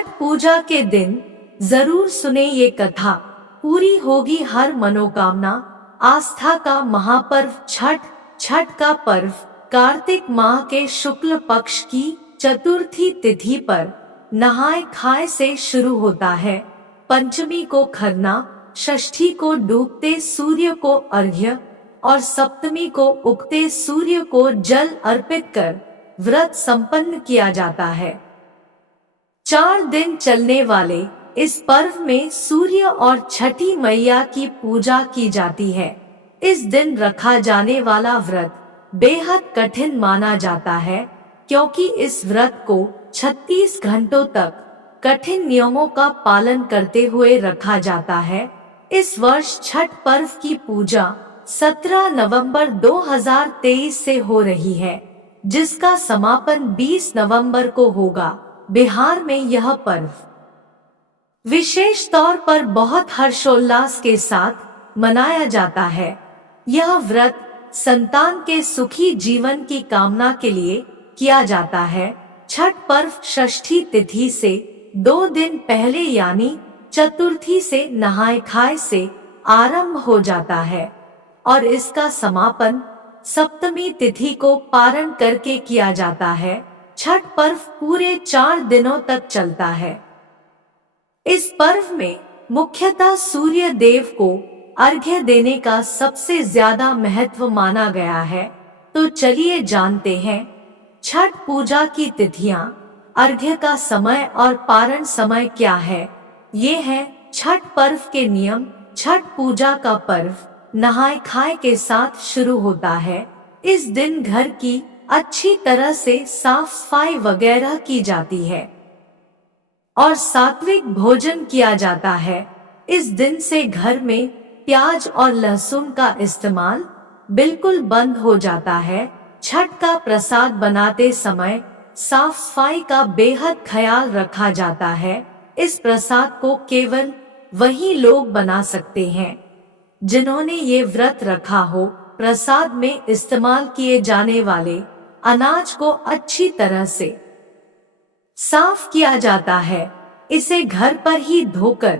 छठ पूजा के दिन जरूर सुने ये कथा, पूरी होगी हर मनोकामना। आस्था का महापर्व छठ। छठ का पर्व कार्तिक माह के शुक्ल पक्ष की चतुर्थी तिथि पर नहाय खाए से शुरू होता है। पंचमी को खरना, षष्ठी को डूबते सूर्य को अर्घ्य और सप्तमी को उगते सूर्य को जल अर्पित कर व्रत संपन्न किया जाता है। 4 दिन चलने वाले इस पर्व में सूर्य और छठी मैया की पूजा की जाती है। इस दिन रखा जाने वाला व्रत बेहद कठिन माना जाता है, क्योंकि इस व्रत को 36 घंटों तक कठिन नियमों का पालन करते हुए रखा जाता है। इस वर्ष छठ पर्व की पूजा 17 नवंबर 2023 से हो रही है, जिसका समापन 20 नवंबर को होगा। बिहार में यह पर्व विशेष तौर पर बहुत हर्षोल्लास के साथ मनाया जाता है। यह व्रत संतान के सुखी जीवन की कामना के लिए किया जाता है। छठ पर्व षष्ठी तिथि से 2 दिन पहले यानी चतुर्थी से नहाय खाए से आरंभ हो जाता है और इसका समापन सप्तमी तिथि को पारण करके किया जाता है। छठ पर्व पूरे 4 दिनों तक चलता है। इस पर्व में मुख्यतः सूर्य देव को अर्घ्य देने का सबसे ज्यादा महत्व माना गया है। तो चलिए जानते हैं छठ पूजा की तिथियां, अर्घ्य का समय और पारण समय क्या है। ये है छठ पर्व के नियम। छठ पूजा का पर्व नहाय खाए के साथ शुरू होता है। इस दिन घर की अच्छी तरह से साफ सफाई वगैरह की जाती है और सात्विक भोजन किया जाता है। इस दिन से घर में प्याज और लहसुन का इस्तेमाल बिल्कुल बंद हो जाता है। छठ का प्रसाद बनाते समय साफ सफाई का बेहद ख्याल रखा जाता है। इस प्रसाद को केवल वही लोग बना सकते हैं जिन्होंने ये व्रत रखा हो। प्रसाद में इस्तेमाल किए जाने वाले अनाज को अच्छी तरह से साफ किया जाता है। इसे घर पर ही धोकर,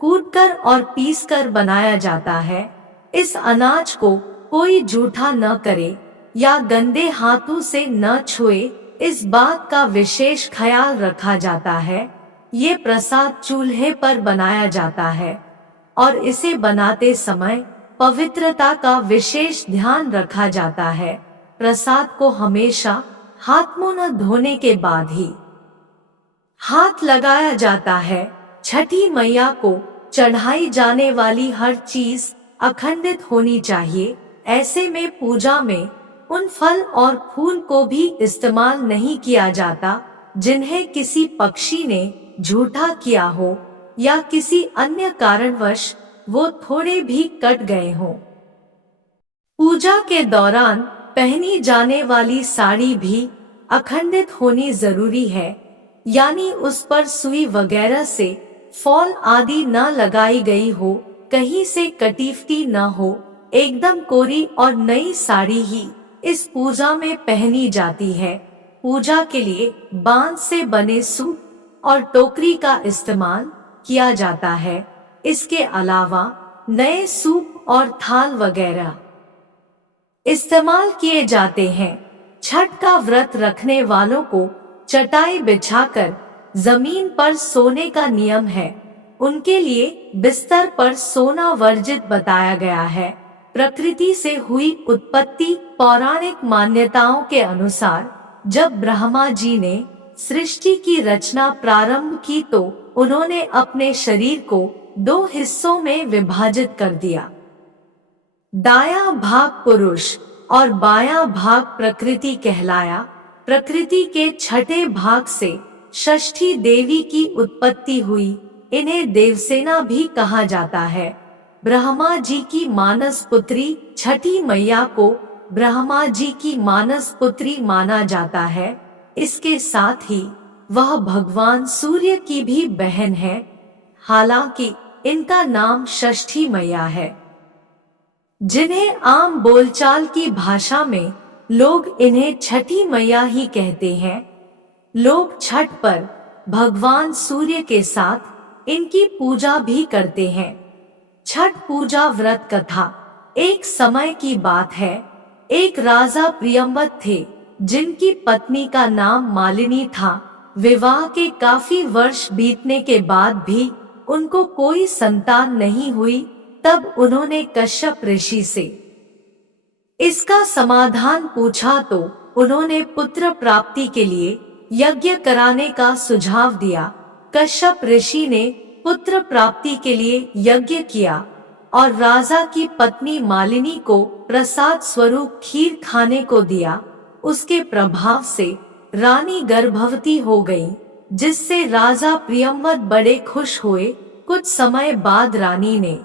कूटकर और पीसकर बनाया जाता है। इस अनाज को कोई जूठा न करे या गंदे हाथों से न छुए, इस बात का विशेष ख्याल रखा जाता है। ये प्रसाद चूल्हे पर बनाया जाता है और इसे बनाते समय पवित्रता का विशेष ध्यान रखा जाता है। प्रसाद को हमेशा हाथ मुंह न धोने के बाद ही हाथ लगाया जाता है। छठी मैया को चढ़ाई जाने वाली हर चीज अखंडित होनी चाहिए। ऐसे में पूजा में उन फल और फूल को भी इस्तेमाल नहीं किया जाता जिन्हें किसी पक्षी ने झूठा किया हो या किसी अन्य कारणवश वो थोड़े भी कट गए हों। पूजा के दौरान पहनी जाने वाली साड़ी भी अखंडित होनी जरूरी है, यानी उस पर सुई वगैरह से फॉल आदि न लगाई गई हो, कहीं से कटीफटी न हो। एकदम कोरी और नई साड़ी ही इस पूजा में पहनी जाती है। पूजा के लिए बांस से बने सूप और टोकरी का इस्तेमाल किया जाता है। इसके अलावा नए सूप और थाल वगैरह इस्तेमाल किए जाते हैं। छठ का व्रत रखने वालों को चटाई बिछाकर जमीन पर सोने का नियम है। उनके लिए बिस्तर पर सोना वर्जित बताया गया है। प्रकृति से हुई उत्पत्ति। पौराणिक मान्यताओं के अनुसार जब ब्रह्मा जी ने सृष्टि की रचना प्रारंभ की तो उन्होंने अपने शरीर को 2 हिस्सों में विभाजित कर दिया। दायां भाग पुरुष और बायां भाग प्रकृति कहलाया। प्रकृति के छठे भाग से षष्ठी देवी की उत्पत्ति हुई। इन्हें देवसेना भी कहा जाता है। ब्रह्मा जी की मानस पुत्री छठी मैया को ब्रह्मा जी की मानस पुत्री माना जाता है। इसके साथ ही वह भगवान सूर्य की भी बहन है। हालांकि इनका नाम षष्ठी मैया है, जिन्हें आम बोलचाल की भाषा में लोग इन्हें छठी मैया ही कहते हैं। लोग छठ पर भगवान सूर्य के साथ इनकी पूजा भी करते हैं। छठ पूजा व्रत कथा। एक समय की बात है, एक राजा प्रियंवत थे जिनकी पत्नी का नाम मालिनी था। विवाह के काफी वर्ष बीतने के बाद भी उनको कोई संतान नहीं हुई। तब उन्होंने कश्यप ऋषि से इसका समाधान पूछा तो उन्होंने पुत्र प्राप्ति के लिए यज्ञ कराने का सुझाव दिया। कश्यप ऋषि ने पुत्र प्राप्ति के लिए यज्ञ किया और राजा की पत्नी मालिनी को प्रसाद स्वरूप खीर खाने को दिया। उसके प्रभाव से रानी गर्भवती हो गई, जिससे राजा प्रियंवत बड़े खुश हुए। कुछ समय बाद रानी ने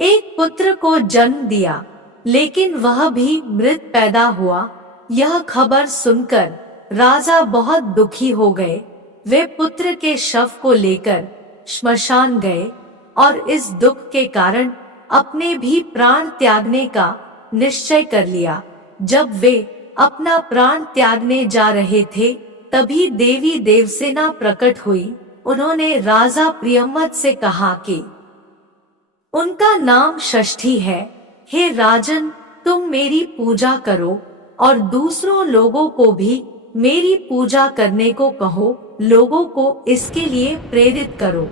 एक पुत्र को जन्म दिया, लेकिन वह भी मृत पैदा हुआ। यह खबर सुनकर राजा बहुत दुखी हो गए। वे पुत्र के शव को लेकर श्मशान गए और इस दुख के कारण अपने भी प्राण त्यागने का निश्चय कर लिया। जब वे अपना प्राण त्यागने जा रहे थे, तभी देवी देवसेना प्रकट हुई। उन्होंने राजा प्रियंवत से कहा कि उनका नाम षष्ठी है। हे राजन, तुम मेरी पूजा करो और दूसरों लोगों को भी मेरी पूजा करने को कहो। लोगों को इसके लिए प्रेरित करो।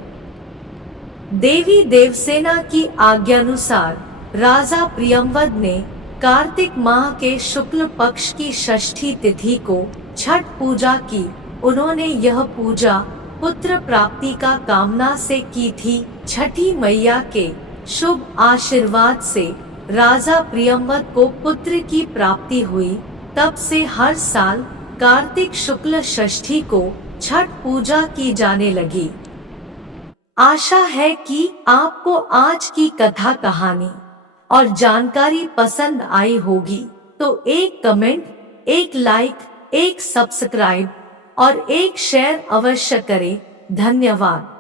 देवी देवसेना की आज्ञानुसार राजा प्रियंवद ने कार्तिक माह के शुक्ल पक्ष की षष्ठी तिथि को छठ पूजा की। उन्होंने यह पूजा पुत्र प्राप्ति का कामना से की थी। छठी मैया के शुभ आशीर्वाद से राजा प्रियंवद को पुत्र की प्राप्ति हुई। तब से हर साल कार्तिक शुक्ल षष्ठी को छठ पूजा की जाने लगी। आशा है कि आपको आज की कथा कहानी और जानकारी पसंद आई होगी। तो एक कमेंट, एक लाइक, एक सब्सक्राइब और एक शेयर अवश्य करें। धन्यवाद।